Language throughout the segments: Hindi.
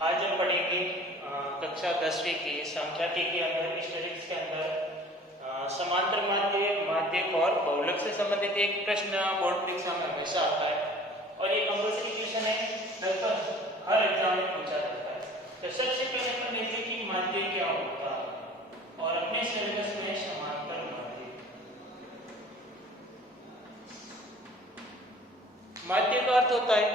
आज हम पढ़ेंगे कक्षा 10वीं की सांख्यिकी के अंदर स्टैटिस्टिक्स के अंदर समांतर माध्य, माध्यक और बहुलक से संबंधित एक प्रश्न बोर्ड परीक्षा में हमेशा आता है और ये कंपल्सरी क्वेश्चन है, लगभग हर एग्जाम में पूछा जाता है। तो सबसे पहले अपन देखिए कि माध्य क्या होता है और अपने सिलेबस में समांतर माध्य। माध्य का अर्थ होता है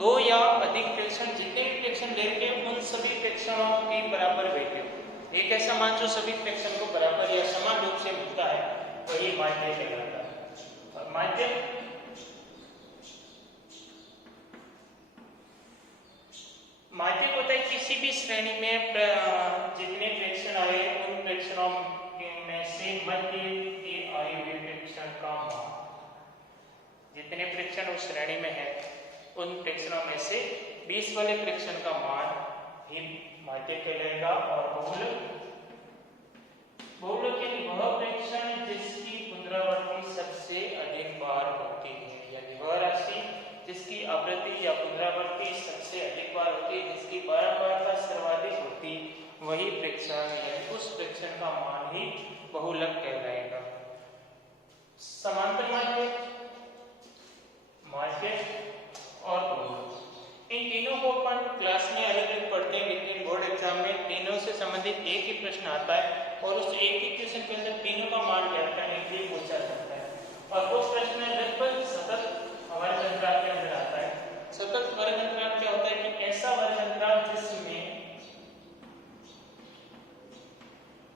दो या अधिक प्रेक्षण, जितने भी प्रेक्षण लेंगे उन सभी प्रेक्षणों की बराबर वैल्यू, एक ऐसा मान जो सभी प्रेक्षण को बराबर या समान रूप से मिलता है, वही माध्य कहलाता है। और माध्य होता है किसी भी श्रेणी में जितने प्रेक्षण आए उन प्रेक्षणों में से मध्य के आए हुए प्रेक्षण का मान, जितने प्रेक्षण उस श्रेणी में है उन प्रेक्षणों में से 20 वाले प्रेक्षण का मान ही माध्य कहलाएगा। और बहुलक यानी वह प्रेक्षण जिसकी पुनरावृत्ति सबसे अधिक बार होती है, यानी वह राशि जिसकी आवृत्ति या पुनरावृत्ति सबसे अधिक बार होती है, जिसकी बारंबारता सर्वाधिक होती, वही प्रेक्षण यानी उस प्रेक्षण का मान ही बहुलक कहलाएगा। समांतर माध्य, माध्य और बहुलक, इन तीनों को अपन क्लास में अलग अलग पढ़ते हैं, लेकिन बोर्ड एग्जाम में तीनों से संबंधित एक ही प्रश्न आता है और उस एक ही क्वेश्चन के अंदर तीनों का मान ज्ञात करने के लिए पूछा जाता है। और वो प्रश्न लगभग सतत वर्ग अंतराल के अंदर आता है। सतत वर्ग अंतराल क्या होता है कि ऐसा वर्ग अंतराल जिसमें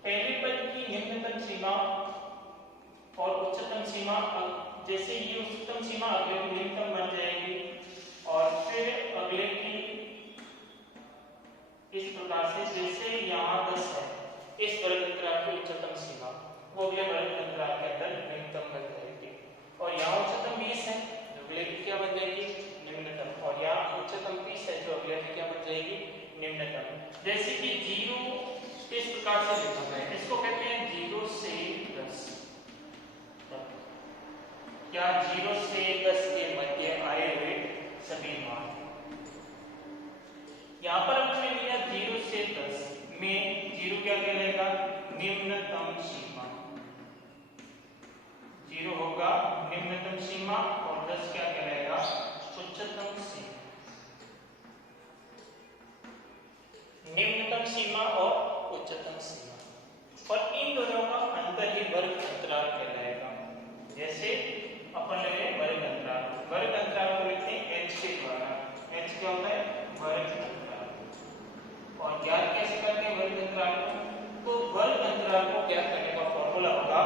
पहले पद की निम्नतम सीमा और उच्चतम सीमा, जैसे ये उच्चतम सीमा अगले की निम्नतम बन जाएगी और फिर अगले की इस प्रकार से, जैसे यहाँ 10 है, इस वर्ग अंतराल की उच्चतम सीमा वो अगले वर्ग अंतराल के अंदर निम्नतम बन जाएगी। और यहाँ उच्चतम 20 है जो अगले की क्या बन जाएगी, निम्नतम। और यहाँ उच्चतम 30 है जो अगले की क्या बन जाएगी, निम्नतम। जैसे कि 0 इस प्रकार से लिखा है, इसको कहते हैं 0 से 10। क्या 0 से 10 के मध्य आए हुए सभी मान। यहां पर हमने लिया 0 से 10 में 0 क्या कहलाएगा, निम्नतम सीमा, 0 होगा निम्नतम सीमा और 10 क्या कहलाएगा, उच्चतम सीमा। निम्नतम सीमा और उच्चतम सीमा, और इन दोनों का अंतर ही वर्ग अंतराल कहलाएगा। जैसे अपन ले लें वर्ग अंतराल, वर्ग अंतराल को लिखते हैं h के द्वारा। h क्या होता है, वर्ग अंतराल। और ज्ञात कैसे करते हैं वर्ग अंतराल को, तो वर्ग अंतराल को ज्ञात करने का फॉर्मूला होगा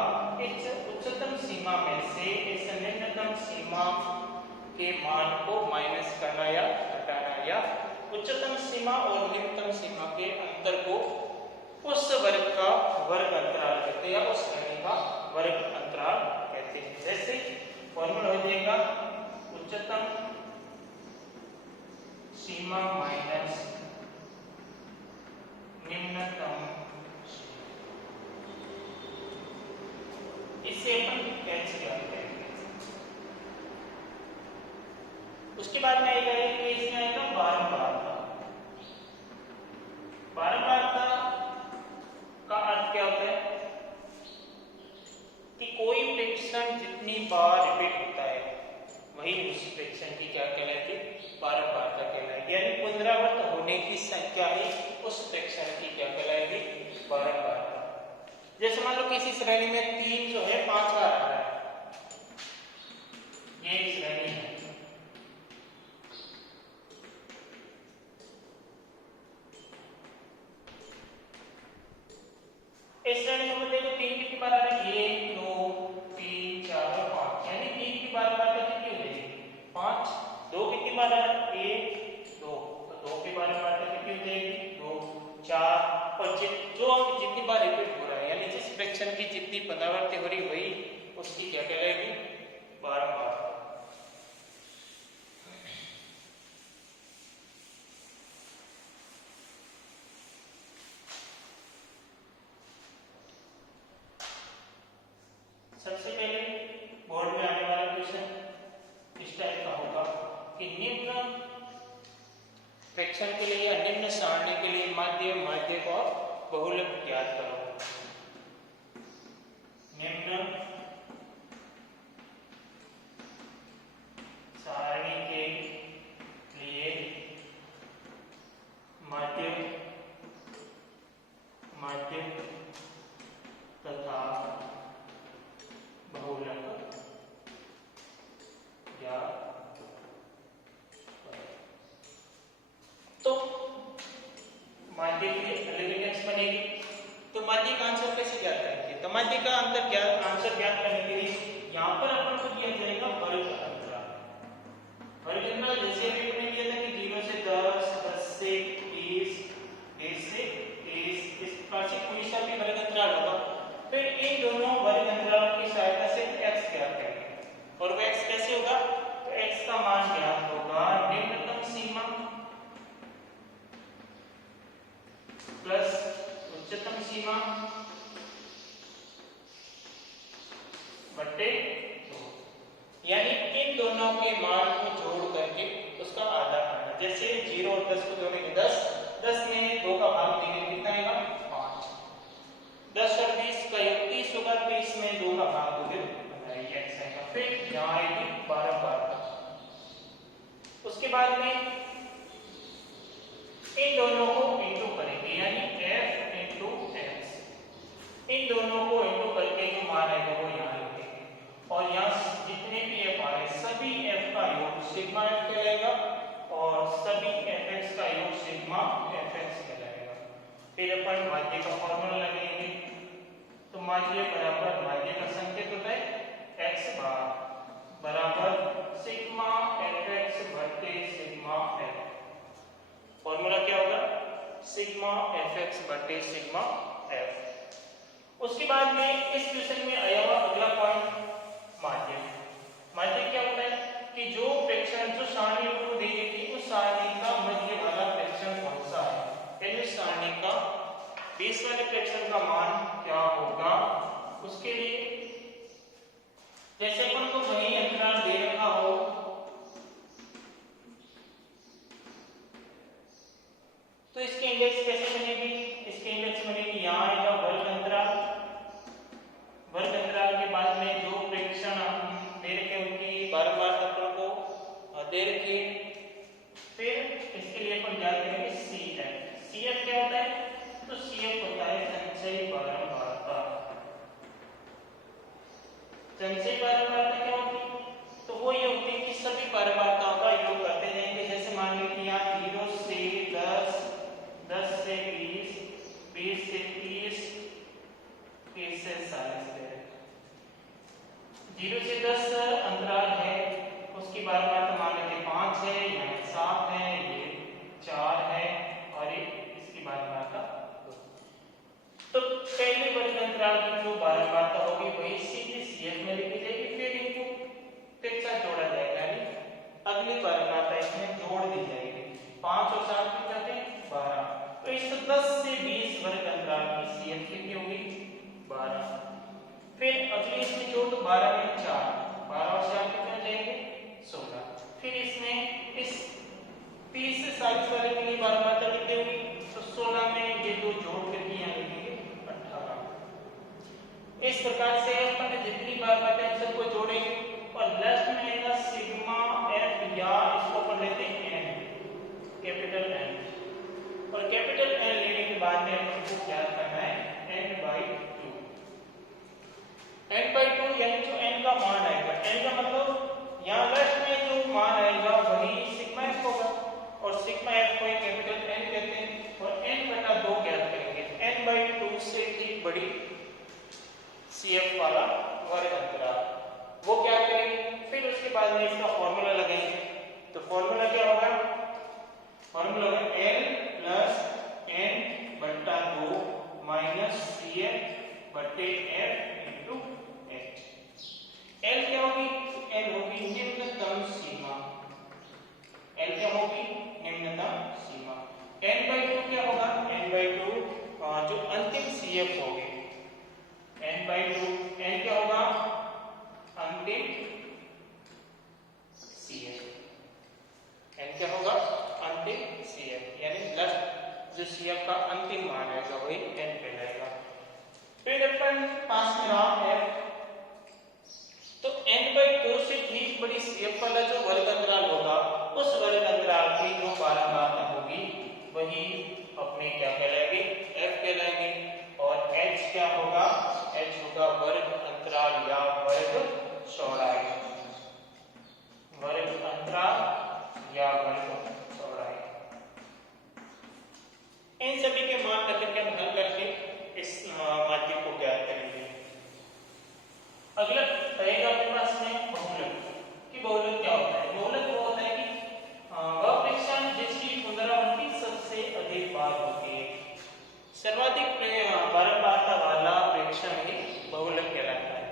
इस उच्चतम सीमा में से इस निम्नतम सीमा के मान को माइनस करना या घटाना, या उच्चतम सीमा और निम्नतम सीमा के अंतर को उस वर्ग का वर्ग अंतराल कहते हैं या उस श्रेणी का वर्ग अंतराल कहते हैं। जैसे फॉर्मूला हो जाएगा उच्चतम सीमा माइनस निम्नतम, इससे अपन h ज्ञात करेंगे। उसके बाद में आएगा कि इसमें आएगा बारंबारता। बारंबारता का अर्थ क्या होता है कि कोई प्रेक्षण जितनी बार रिपीट होता है वही उस प्रेक्षण की क्या कहलाती है, बारंबारता कहलाएगी। यानी पुनरावृत्त होने की संख्या ही उस प्रेक्षण की क्या कहलाएगी, बारंबारता। जैसे मान लो किसी श्रेणी में 3 जो है 5 बार आ रहा है, ये एक श्रेणी है। इस श्रेणी में देखो 3 कितनी बार आ रहा है, 1 2 3 4 और 5, यानी 3 की बारंबारता कितनी हो जाएगी, 5। 2 कितनी बार आ रहा है, 1 2, तो 2 की बारंबारता कितनी हो जाएगी, 2 4। और जो जितनी बार रिपीट हो रहा है, यानी जिस फ्रैक्शन की जितनी पुनरावृत्ति हो रही वही उसकी क्या कहलाएगी, बारंबारता। सबसे पहले बोर्ड में आने वाला क्वेश्चन इस टाइप का होगा कि निम्न फ्रैक्शन के लिए या निम्न सारणी के लिए माध्य माध्यक और बहुलक ज्ञात करो। निम्न सारणी के लिए माध्यक तथा बहुलक ज्ञात। तो माध्य के लिए अलग इंडेक्स बनेगी। तो माध्य का आंसर कैसे ज्ञात करेंगे? तो माध्य का आंसर ज्ञात करने के लिए यहाँ पर अपन को दिया जाएगा वर्ग अंतराल। वर्ग अंतराल जैसे अभी हमने किया था कि 0 से 10, 10 से 20, 20 से 30, इस प्रकार से कोई सा भी वर्ग अंतराल होगा। फिर इन दोनों वर्ग अंतरालों की सहायता से x ज्ञात करेंगे। और वो x कैसे होगा? तो x का मान ज्ञात होगा निम्नतम सीमा प्लस उच्चतम सीमा बटे 2, यानी इन दोनों के मान को जोड़ करके उसका आधा करना। जैसे 0 और 10 को जोड़ेंगे 10, 10 में 2 का भाग देंगे कितना आएगा? 5। 10 और 20 का योग 30 होगा, 30 में 2 का भाग दोगे बनाइए x आएगा। फिर यहाँ आएगी 12 का। उसके बाद में इन दोनों को इंटू करेंगे, यानी f इंटू x। इन दोनों को इंटू करके जो मान आएगा वो यहाँ लिखेंगे। और यहाँ जितने भी f आ रहे सभी f का योग सिग्मा f कहलाएगा और सभी fx का योग सिग्मा fx कहलाएगा। फिर अपन माध्य का फॉर्मूला लगाएंगे। तो माध्य बराबर माध्य का संकेत होता है x बार बराबर सिग्मा fx बटे सिग्मा f। फॉर्मूला क्या होगा? सिग्मा fx बटे सिग्मा f। उसके बाद में इस क्वेश्चन में आया हुआ अगला पॉइंट माध्य। माध्य क्या होता है कि जो फ्रैक्शन जो सारणी को दी गई थी उस सारणी का मध्य वाला फ्रैक्शन कौन सा है, यानी सारणी का 20 वाले फ्रैक्शन का मान क्या होगा। उसके लिए जैसे अपन को वही अंतराल दे रखा हो तो इसके इंडेक्स कैसे बनेगी? इसके इंडेक्स बनेगी यहाँ आएगा वर्ग अंतराल। वर्ग अंतराल के बाद में जो फ्रैक्शन दे रखे उनकी बारंबार तत्वों को दे रखी। फिर इसके लिए अपन ज्ञात करेंगे CF। CF क्या होता है? तो CF होता है संचयी बारंबारता। संचयी बारंबारता क्या होती है? तो वो ये होती है कि सभी बारंबारताओं का योग करते जाएंगे। जैसे मान लीजिए यहाँ 0 से 10, 10 से 20, 20 से 30, 30 से 40 है। 0 से 10 अंतराल है, उसकी बारंबारता मान लीजिए 5 है, यहाँ 7 है, ये 4 है और इसकी बारंबारता 2। तो पहले वर्ग अंतराल की जो बारंबारता होगी वही सीधे CF में लिखी जाएगी। फिर इनको एक साथ जोड़ा जाएगा, यानी अगली बारंबारता इसमें जोड़ दी जाएगी। 5 और 7 कितने आते हैं? 12। तो इस 10 से 20 वर्ग अंतराल की CF कितनी होगी? 12। फिर अगली इसमें जोड़ तो 12 में 4, 12 और 4 कितने हो जाएंगे? 16। फिर इसमें इस 30 से 40 वाले के लिए बारंबारता कितनी होगी? तो 16 में ये दो जोड़ करके यहाँ लिखेंगे 18। इस प्रकार से अपन जितनी बारंबारता है सबको जोड़ेंगे और लास्ट में आएगा सिग्मा f, या इसको अपन लेते हैं n, कैपिटल N। और कैपिटल N लेने के बाद में अपन को क्या करना है? n/2। n/2 यानी जो n का मान आएगा, n का मतलब यहाँ लास्ट में जो मान आएगा वही सिग्मा f होगा और सिग्मा f को कैपिटल N कहते हैं। और n/2 ज्ञात करेंगे। n/2 से ठीक बड़ी CF वाला वर्ग अंतराल वो क्या करेंगे। फिर उसके बाद में इसका फॉर्मूला लगाएंगे। तो फॉर्मूला क्या होगा? फॉर्मूला होगा L + n/2 जो CF का अंतिम मान आएगा वही n कहलाएगा। फिर अपन पास में रहा f, तो n/2 से ठीक बड़ी CF वाला जो वर्ग अंतराल होगा उस वर्ग अंतराल की जो बारंबारता होगी वही अपने क्या कहलाएगी, f कहलाएगी। और h क्या होगा, h होगा वर्ग अंतराल या वर्ग चौड़ाई, वर्ग अंतराल या वर्ग चौड़ाई। इन सभी के मान रख के हम हल करके इस माध्य को ज्ञात करेंगे। अगला रहेगा अपने पास में बहुलक कि बहुलक क्या होता है। बहुलक वो होता है कि वह प्रेक्षण जिसकी पुनरावृत्ति सबसे अधिक बार होती है। सर्वाधिक बारंबारता वाला प्रेक्षण ही बहुलक कहलाता है।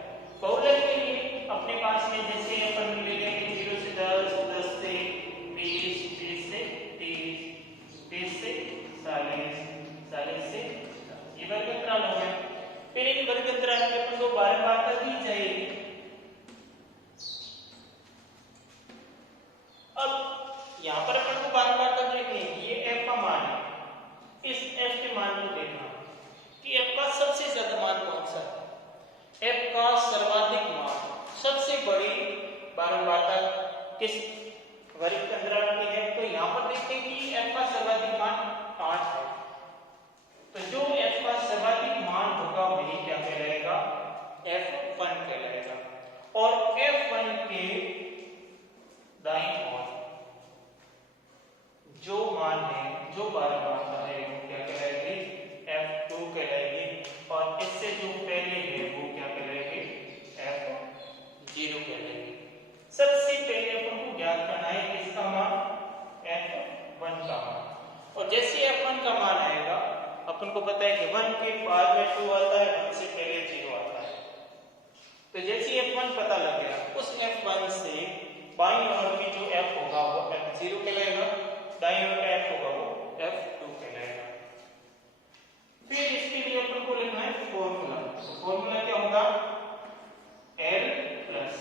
बहुलक के लिए अपने पास में जैसे अपन ले लेंगे 0 से 10, 10 से 20, 20 से 30, 30 से 40, 40 से ये वर्ग अंतराल हो गए। फिर इन वर्ग अंतराल में अपन को बारंबारता दी जाएगी। अब यहाँ पर अपन को बारंबारता देखनी है, ये f का मान है। इस f के मान को देखना कि f का सबसे ज्यादा मान कौन सा है। f का सर्वाधिक मान, सबसे बड़ी बारंबारता किस वर्ग अंतराल की है। तो यहाँ पर देखते हैं कि f का सर्वाधिक मान 8 है। तो जो f का सर्वाधिक मान होगा वही क्या कहलाएगा, f1 कहलाएगा। और f1 के दाईं ओर जो मान है, जो बारंबारता है वो क्या कहलाएगी, f2 कहलाएगी। और इससे जो पहले है वो क्या कहलाएगी, f0 कहलाएगी। सबसे पहले अपन को ज्ञात करना है किसका मान, f1 का मान। और जैसे f1 का मान आएगा अपन को पता है कि 1 के बाद में 2 आता है, 1 से पहले 0 आता है। तो जैसे f1 पता लग गया, उस f1 से बाईं ओर की जो f होगा वो f0 कहलाएगा, दाईं ओर का f होगा वो f2 कहलाएगा। फिर इसके लिए अपन को लिखना है फॉर्मूला। फॉर्मूला क्या होगा, L प्लस,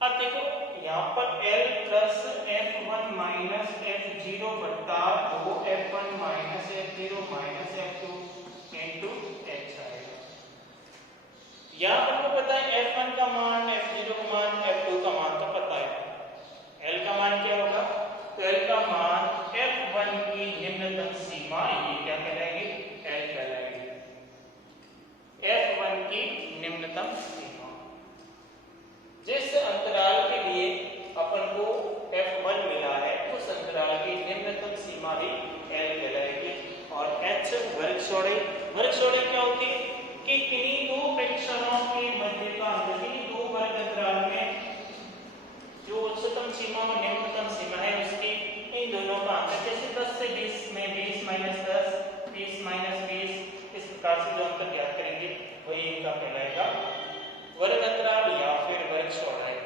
अब देखो यहाँ पर L plus f1 minus f0 बटा 2 f1 minus f0 minus f2 into h आएगा। यहाँ पर आपको पता है f1 का मान, f0 का मान, f2 का मान तो पता है। L का मान क्या होगा, तो L का मान f1 की निम्नतम सीमा, ये क्या कहलाएगी, L कहलाएगी, f1 की निम्नतम सीमा। जिस अंतराल के लिए अपन को f1 मिला है उस अंतराल की निम्नतम सीमा भी L कहलाएगी। और h वर्ग चौड़ाई, वर्ग चौड़ाई क्या होती है कि किन्हीं दो प्रेक्षणों के मध्य का अंतर, किन्हीं दो वर्ग अंतराल में जो उच्चतम सीमा और निम्नतम सीमा है उसकी इन दोनों का अंतर, जैसे 10 से 20 में 20 माइनस 10, 20 माइनस 20, इस प्रकार से जो अंतर ज्ञात करेंगे वही इनका कहलाएगा वर्ग अंतराल या फिर वर्ग चौड़ाई।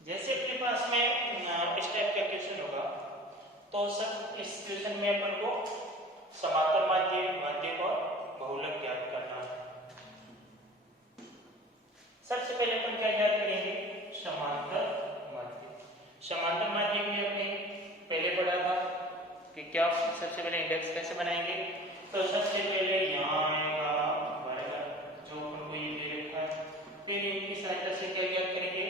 जैसे अपने पास में इस टाइप का क्वेश्चन होगा तो सब इस क्वेश्चन में अपन को समांतर माध्य, माध्यक और बहुलक ज्ञात करना है। सबसे पहले अपन क्या ज्ञात करेंगे, समांतर माध्य। समांतर माध्य में हमने पहले पढ़ा था कि क्या, सबसे पहले इंडेक्स कैसे बनाएंगे। तो सबसे पहले यहाँ आएगा वर्ग, जो अपन को ये दे रखा है। फिर इनकी सहायता से क्या ज्ञात करेंगे,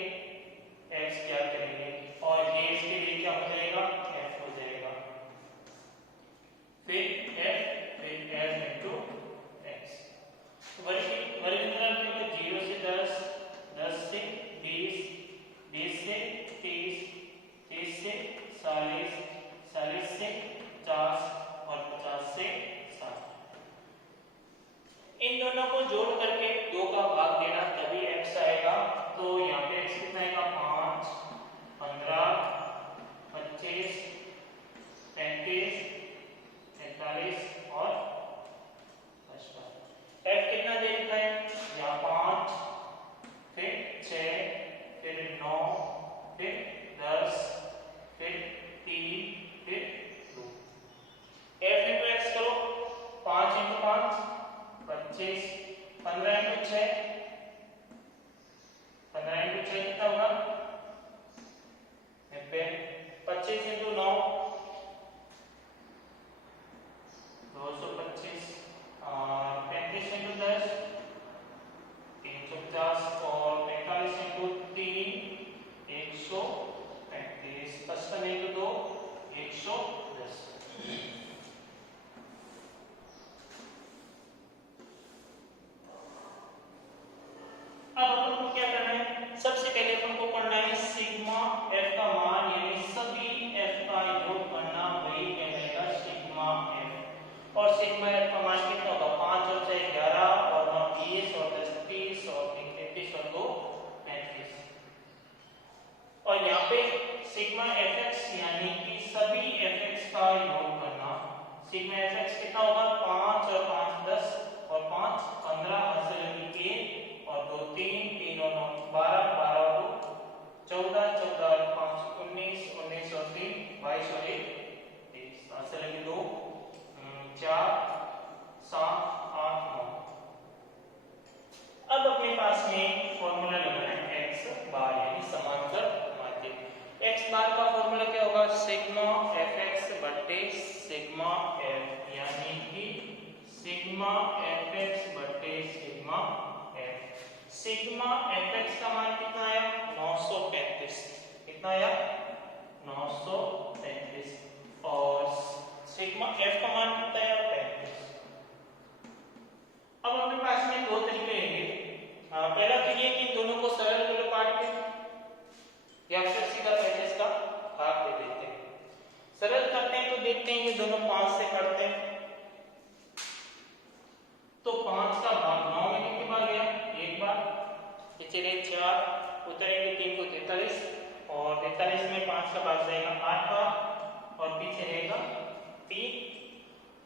x ज्ञात करेंगे। और ये इसके लिए क्या हो जाएगा, f हो जाएगा। फिर f इंटू x। वर्ग अंतराल में 0 से 10, 10 से 20, 20 से 30, 30 से 40, 40 से 50 और 50 से 60। इन दोनों को जोड़ करके 2 का भाग देना तभी x आएगा। तो यहाँ सिग्मा एफ एक्स कितना होगा 5 और 5 10 और 5 15 और से लगी 1 और 2 3 3 और 9 12 12 और 2 14 14 और 5 19 19 और 3 22 और 1 23 और से लगी 2 4 7 8 9। अब अपने पास में फॉर्मूला लगाना है x बार यानी समांतर माध्य। x बार का फॉर्मूला क्या होगा सिग्मा fx बटे सिग्मा f यानी कि सिग्मा fx बटे सिग्मा f। सिग्मा fx का मान कितना आया 935 कितना आया 935 और सिग्मा f का मान कितना आया 35। अब अपने पास में दो तरीके रहेंगे। पहला तो ये कि दोनों को सरल वाले काट के या फिर सीधा 35 का भाग दे देते हैं। सरल करते हैं तो देखते हैं ये दोनों 5 से कटते हैं तो 5 का भाग 9 में कितनी बार गया एक बार, पीछे रहे 4 उतरेंगे 3 को 43 और 43 में 5 का भाग जाएगा 8 बार और पीछे रहेगा 3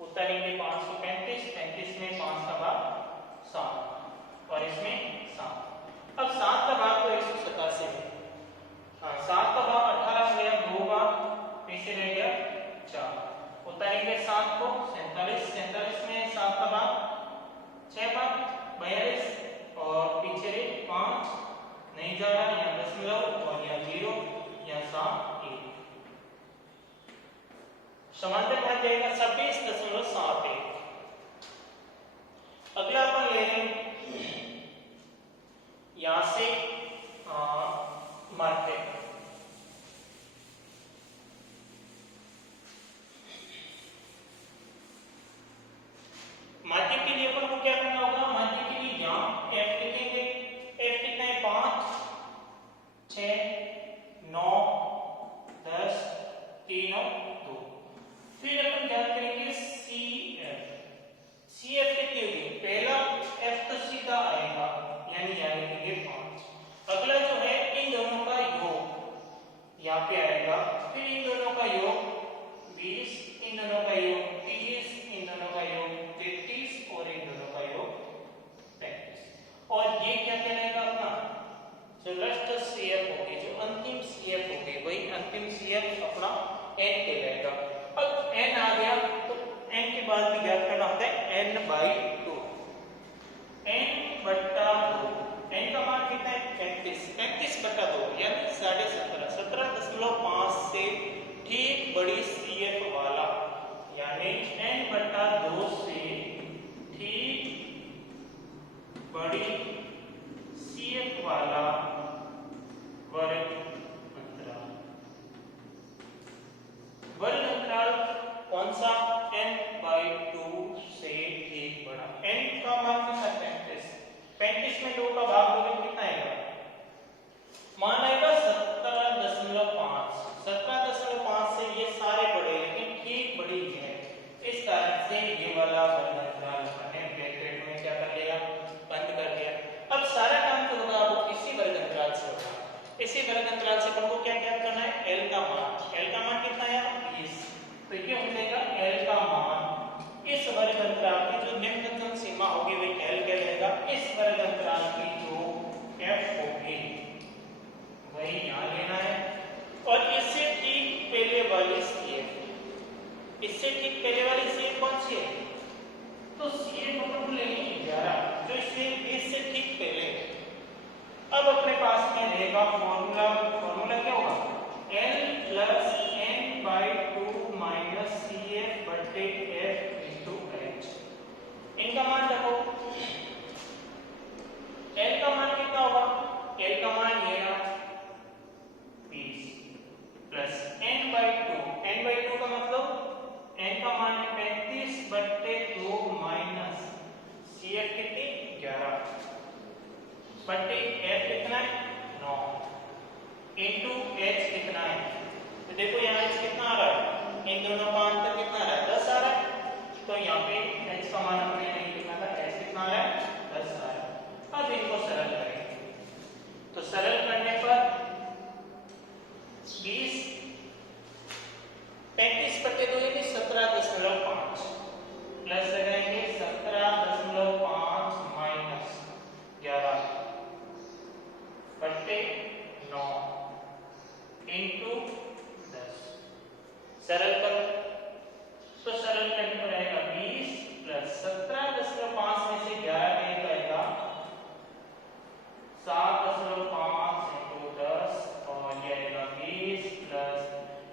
उतरेंगे 5 को 35 35 में 5 का भाग 7 और इसमें 7। अब 7 का भाग तो 187 है। 7 का भाग 18 में गया 2 बार, पीछे रह गया 4 उतारेंगे 7 को 47 47 में 7 का भाग 6 बार 42 और पीछे रहे 5 नहीं जा रहा यहाँ दशमलव और यहाँ 0 यहाँ 7 1 समांतर भाग जाएगा 26.71। अगला अपन ले रहे हैं यहां से माध्य। माध्य के लिए अपन को क्या करना होगा माध्य के लिए यहां f लिखेंगे। f कितना है 5 6 9 10 3 और 2। फिर अपन क्या करेंगे CF कितनी होगी पहला f तो सीधा आएगा यानी लिखेंगे 5। अगला जो है इन दोनों का योग यहाँ पे आएगा, फिर इन दोनों का योग 20 इन दोनों का योग 30 इन दोनों का योग 33 और इन दोनों का योग 35 और ये क्या कहलाएगा अपना जो लास्ट CF होगी जो अंतिम CF होगी वही अंतिम CF अपना n कहलाएगा। अब n आ गया तो n के बाद भी ज्ञात करना होता है n/2 n बटा 2। n का मान कितना है 35 35/2 यानी 17.5 17.5 से ठीक बड़ी CF वाला यानी n/2 से ठीक बड़ी CF वाला वर्ग अंतराल। वर्ग अंतराल कौन सा n/2 से ठीक बड़ा। n का मान कितना है 35 में 2 का भाग दोगे कितना आएगा मान आएगा 17.5 17.5 से ये सारे बड़े लेकिन ठीक बड़ी है इस कारण से ये वाला वर्ग अंतराल बने ब्रैकेट में क्या कर लिया बंद कर दिया। अब सारा काम जो होगा वो इसी वर्ग अंतराल से होगा। इसी वर्ग अंतराल से अपन को क्या ज्ञात करना है l का मान कितना है 20 तो ये हो जाएगा l का मान इस वर्ग अंतराल की जो निम्नतम सीमा होगी वही l कहलाएगा। इस वर्ग अंतराल की जो f होगी वही यहाँ लेना है और इससे ठीक पहले वाली CF इससे ठीक पहले वाली CF कौन सी है तो CF अपन को लेनी है 11 जो इससे 20 से ठीक पहले। अब अपने पास में रहेगा फॉर्मूला क्या होगा l plus n/2 minus CF बटे f इंटू h। इनका मान रखो l का मान कितना होगा l का मान ये रहा 20 प्लस n/2 का मतलब n का मान है 35/2 माइनस CF कितनी 11 बटे f कितना है 9 इंटू h कितना है तो देखो यहाँ h कितना आ रहा है इन दोनों का अंतर कितना आ रहा है 10 आ रहा है तो यहाँ पे h का मान हमने नहीं लिखा था h कितना आ रहा है 10 आ रहा है। अब इनको सरल करेंगे तो सरल करने पर 20 35/2 यानी 17.5 सरल करने पर आएगा 20 प्लस 17.5 में से 11 गए तो आएगा 7.5 into 10 और ये आएगा 20 प्लस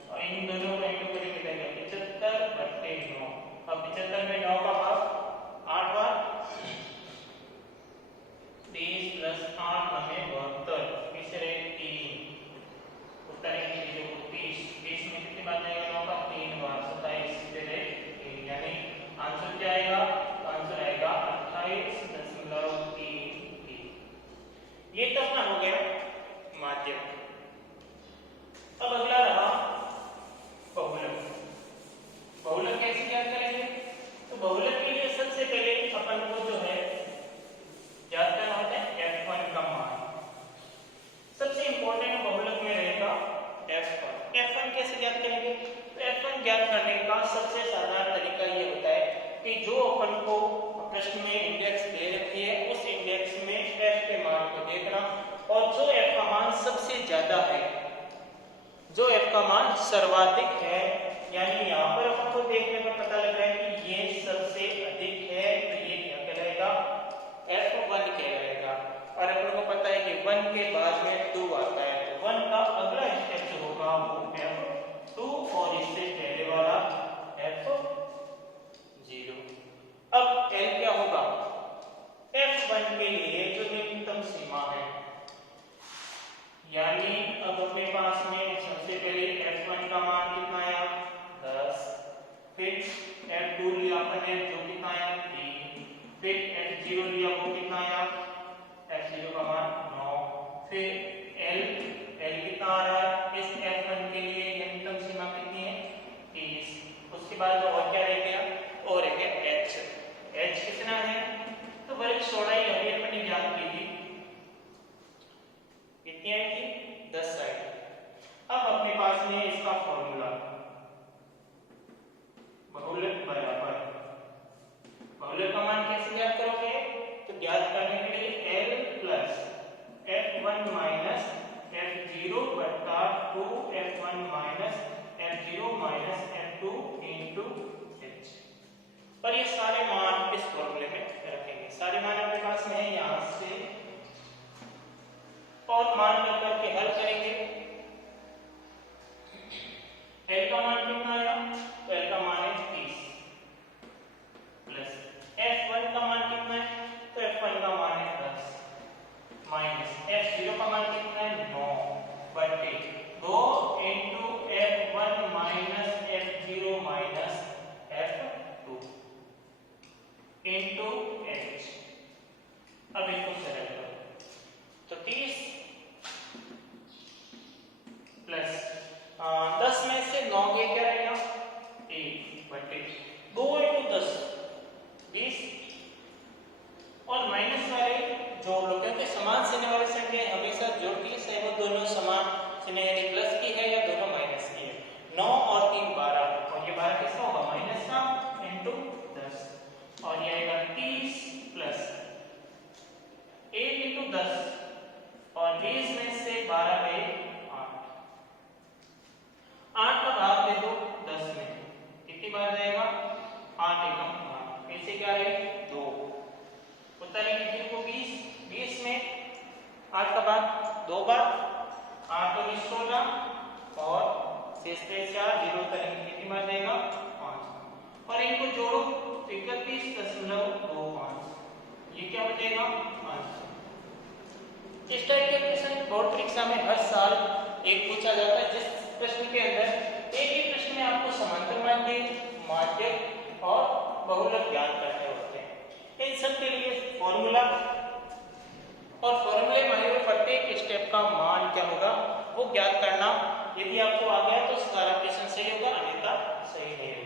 और इन दोनों को इंटू करके देंगे 75/9। अब 75 में 9 का भाग 8 बार 30 प्लस 8 हमें 72 तीसरे 3 उत्तर है चीजों को 30 30 में कितनी बार जाएगा 9 का 3 बार 27 तेरे 3 यानी आंसर क्या आएगा आंसर आएगा 28.3। ये तो अपना हो गया माध्यम। अब अगला रहा बहुलक। बहुलक कैसे ज्ञात करेंगे? तो बहुलक के लिए सबसे पहले अपन को जो है ज्ञात करना होता है f1 का मान। सबसे इंपॉर्टेंट बहुलक में रहेगा f1। f1 कैसे ज्ञात करेंगे? तो f1 ज्ञात करने का सबसे साधारण तरीका ये होता है कि जो अपन को प्रश्न में इंडेक्स दे रखी है उस इंडेक्स में f के मान को देखना और जो f का मान सबसे ज्यादा है, जो f का मान सर्वाधिक है, यानी यहाँ पर अपन को देखने पर पता लग रहा है कि ये सबसे अधिक है तो ये क्या कहलाएगा f1 कहलाएगा। और अपन को पता है कि 1 के बाद में 2 आता है तो 1 का अगला स्टेप जो होगा वो f2 और इससे पहले वाला f0। अब l क्या होगा? f1 के लिए जो न्यूनतम सीमा है, यानी अब अपने पास में सबसे पहले f1 का मान कितना आया 10, फिर f2 लिया अपने जो कितना आया 3, फिर f0 लिया वो कितना आया f0 का मान 9, फिर l कितना आ रहा है इस f1 के लिए न्यूनतम सीमा कितनी है 30। उसके बाद और क्या रह गया और रह गया h कितना है तो वर्ग चौड़ाई अभी अपनी ज्ञात की थी कितनी आई थी 10 आई थी। अब अपने पास में इसका फॉर्मूला बहुलक बराबर बहुलक का मान कैसे ज्ञात करोगे? तो ज्ञात करने के लिए l plus f1 minus f0 बटा 2f1 minus f0 minus f2 into h। और ये सारे मान इस फॉर्मूले में रखेंगे। सारे मान अपने पास में है यहाँ से और मान लेकर के हल करेंगे। l का मान कितना आया? तो l का मान है 30 प्लस f1 का मान कितना है? तो f1 का मान है 10 माइनस f0 का मान कितना है 9 बटे 2 into f1 minus f0 minus f2 into h। अब इनको सरल करो तो 30 प्लस 10 में से 9 ये क्या रहेगा 1 बटे 2 इंटू 10 20 और माइनस वाले जोड़ लो क्योंकि समान सीने वाले संख्या हमेशा जोड़ की है, वो दोनों समान सीने यानी प्लस की है या दोनों माइनस की है। 9 और 3 12 और ये 12 किसका होगा माइनस का इंटू 10 और ये आएगा 30 प्लस 1 इंटू 10 और 20 में से 12 गए 8 का भाग दे दो 10 में कितनी बार जाएगा 8 एकम 8 ऐसे क्या है 2 उत्तर है कि को 20 में 8 का भाग 2 बार 8 तो 16 और शेष 4 0 उत्तर है कितनी बार जाएगा 5 और इनको जोड़ो 31.25 ये क्या बचेगा 5। इस टाइप के प्रश्न बोर्ड परीक्षा में हर साल एक पूछा जाता है जिस प्रश्न के अंदर एक ही प्रश्न में आपको समांतर माध्य माध्यक और बहुलक ज्ञात करने होते हैं। इन सब के लिए फॉर्मूला और फॉर्मूले में प्रत्येक स्टेप का मान क्या होगा वो ज्ञात करना। यदि आपको आ गया तो सारा प्रश्न सही होगा अन्यथा सही नहीं होगा।